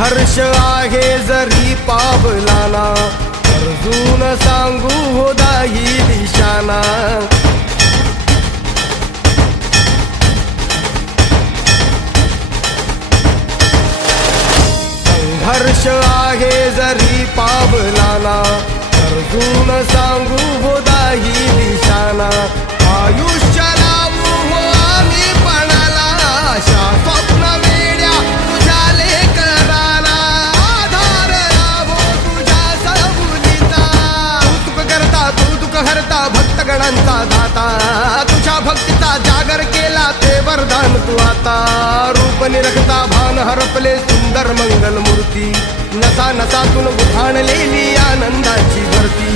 संघर्ष आहे जरी पावलाना, अर्जुन सांगू हो दाही दिशाना। संघर्ष आहे जरी पावलाना, अर्जुन सांगू हो दाही दिशाना। आयुष्य लावू हो आम्ही पणाला, आशा स्वप्न वेड्या तुझ्या लेकराला। आधार लाभो तुझ्या सबुलीचा, तू तुक करता तू तुक हरता भक्तगणांचा दाता। तुझ्या भक्तीचा जागर केला ते वरदान तू आता। रूप निरखता भान हरपले सुंदर मंगल मूर्ती, नसा नसातून उठाणलेली आनंदाची भरती।